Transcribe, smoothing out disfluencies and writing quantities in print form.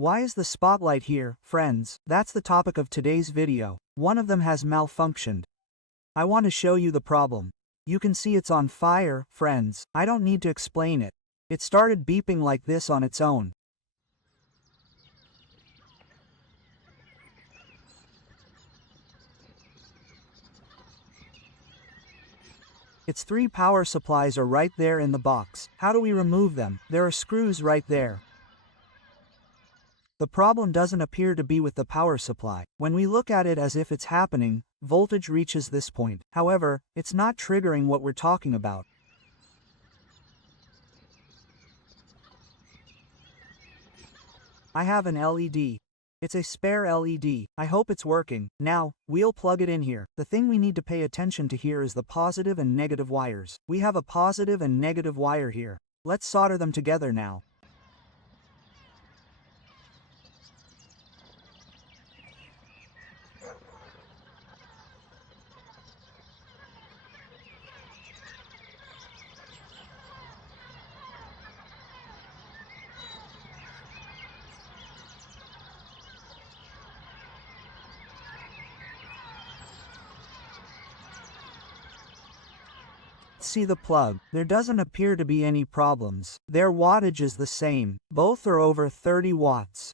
Why is the spotlight here, friends? That's the topic of today's video. One of them has malfunctioned. I want to show you the problem. You can see it's on fire, friends. I don't need to explain it. It started beeping like this on its own. Its 3 power supplies are right there in the box. How do we remove them? There are screws right there. The problem doesn't appear to be with the power supply. When we look at it as if it's happening, voltage reaches this point. However, it's not triggering what we're talking about. I have an LED. It's a spare LED. I hope it's working. Now, we'll plug it in here. The thing we need to pay attention to here is the positive and negative wires. We have a positive and negative wire here. Let's solder them together now. See the plug. There doesn't appear to be any problems. Their wattage is the same. Both are over 30 watts.